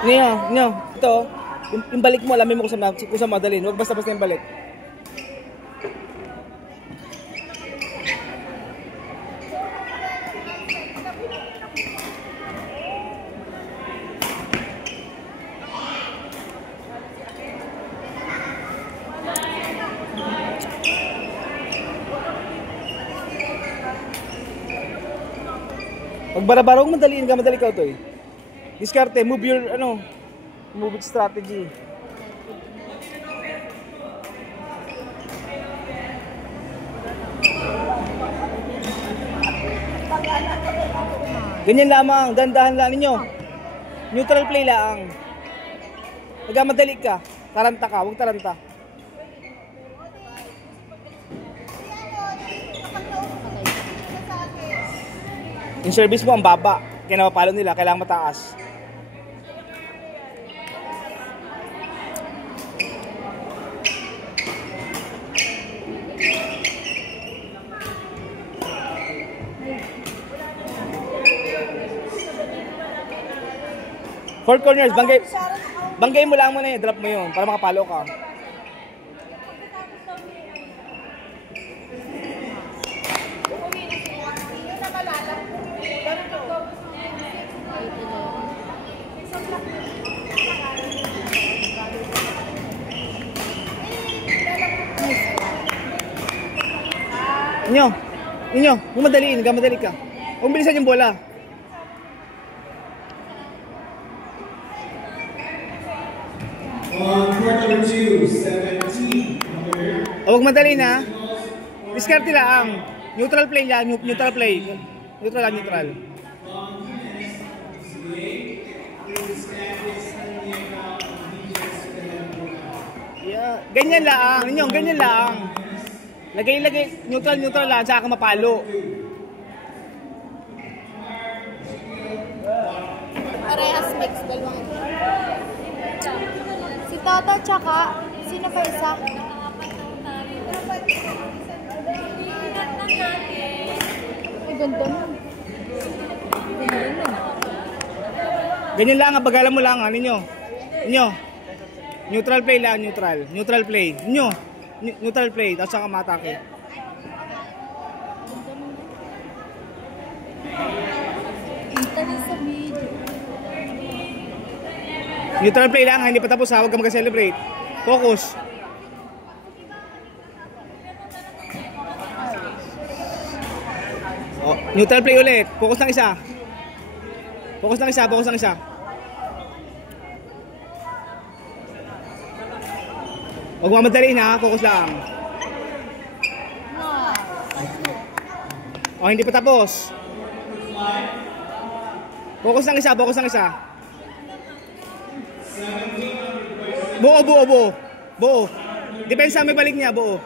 Nyo, ito. Yung balik mo, alamin mo kung saan madalin. Huwag basta-basta yung balik. Pag bara-bara, huwag madaliin ka, madali ka ito eh. Diskarte, move your, move it strategy. Ganyan lamang, dandahan lang ninyo. Neutral play lang. Nagmamadali ka, taranta ka, huwag taranta. Yung service mo ang baba, kaya napapalo nila, kailangan mataas. Four corners, banggay mo lang muna yun, drop mo yun, para makapalo ka. Inyo, madaliin, madali ka. Huwag bilisan yung bola. Quarter 2, 17. Huwag madali na. Diskarte lang. Neutral play lang, neutral play. Neutral lang, neutral. Yeah, ganyan lang. Inyo, ganyan lang. Lagay, neutral lang, saka mapalo. Parehas mix, dalawang. Si Toto tsaka, sino pa isa? Ay, ganda nun. Ganyan lang, bagalan mo lang, ninyo. Neutral play lang, neutral play. Neutral play, tapos saka matake. Neutral play lang, hindi pa tapos ha, huwag ka mag-celebrate. Focus. Oh, neutral play ulit. Focus ng isa. Huwag mamadaliin ha, focus lang. Oh, hindi pa tapos. Focus ng isa. Buo. Depensa may balik niya, buo.